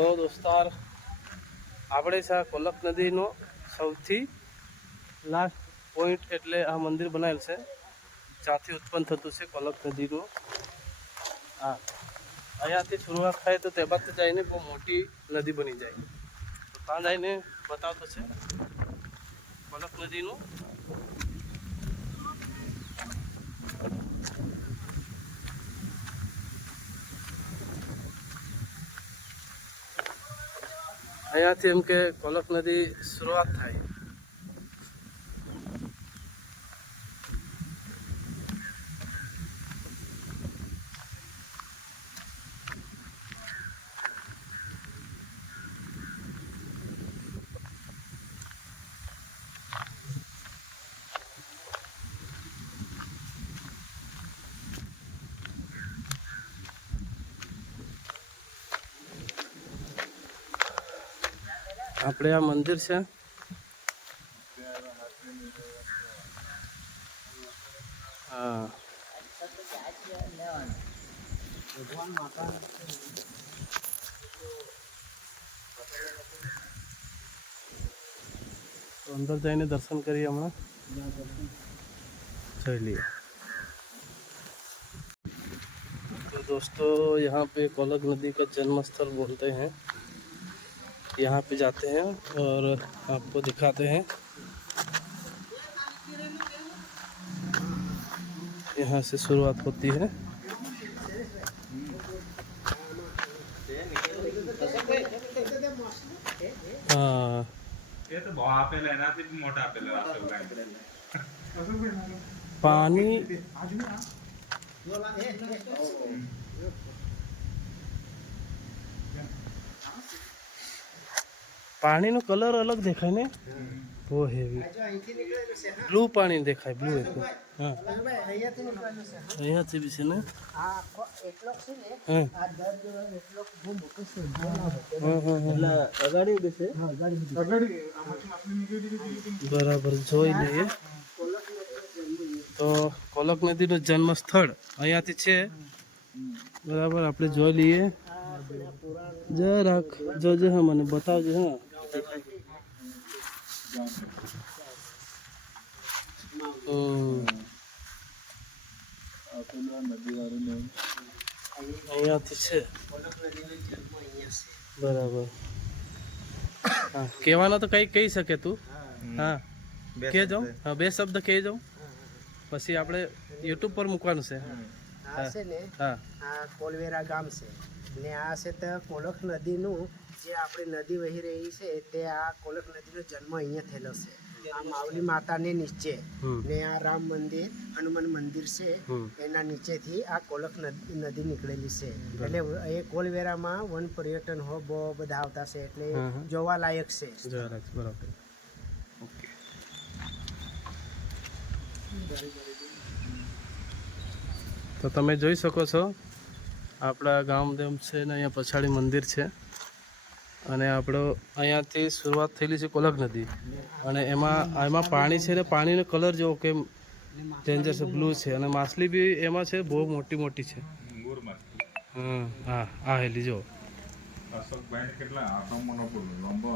તો દોસ્તાર આપણે છે આ કોલક નદીનો સૌથી લાસ્ટ પોઈન્ટ એટલે આ મંદિર બનાવેલ છે, જ્યાંથી ઉત્પન્ન થતું છે કોલક નદીનું. હા, અહીંયાથી શરૂઆત થાય તો તે બાદ જઈને બહુ મોટી નદી બની જાય. તો ત્યાં જઈને બતાવતો છે કોલક નદીનું. અહીંયાથી એમ કે કોલક નદી શરૂઆત થાય. આપણે આ મંદિર છે, હા, तो अंदर जाइए दर्शन करिए हमारा चलिए. तो दोस्तों यहाँ पे कोलक नदी का जन्म स्थल बोलते हैं. यहाँ पे जाते हैं और आपको दिखाते हैं. यहाँ से शुरुआत होती है. हाँ, ये तो बहुत पे लेना थी, मोटा पे लेना पानी पानी नो कलर अलग देखाय ने, वो हेवी ब्लू पानी देखाय, ब्लू एकदम. हाँ, અહીંયાથી બી છે ને. બરાબર, જોઈ લઈએ. તો કોલક નદીનું જન્મ સ્થળ અહીંયાથી છે. બરાબર, આપણે જોઈ લઈએ. જરાક જોજે, હા, મને બતાવજો. હા, અહીંયાથી છે. બરાબર, હા, કહેવાનો તો કઈ કહી શકે તું. હા, કે જાઉં. હા, બે શબ્દ કહી જાઉં, પછી આપણે યુટ્યુબ પર મૂકવાનું છે. આ છે ને, હા, આ કોલવેરા ગામ છે ને આ છે તો કોલક નદીનું જે આપણે નદી વહી રહી છે તે આ કોલક નદીનો જન્મ અહીંયા થયેલો છે. આ માવલી માતાને નીચે ને આ રામ મંદિર, હનુમાન મંદિર છે, એના નીચેથી આ કોલક નદી નીકળેલી છે. એટલે એ કોલવેરામાં વન પર્યટન હો બહુ બધા આવતા છે, એટલે જોવાલાયક છે. બરાબર, ઓકે. તો તમે જોઈ શકો છો આપણા ગામદેવ છે ને અહીંયા પછાડી મંદિર છે, અને આપણો અહીંયાથી શરૂઆત થયેલી છે કોલક નદી. અને એમાં પાણી છે ને, પાણીનો કલર જેવો કેમ ડેન્જર છે, બ્લુ છે. અને માછલી બી એમાં છે, બહુ મોટી મોટી છે. હા, હા, આ હેલી જો. અશોક ભાઈ કેટલા આટો મોનો લંબો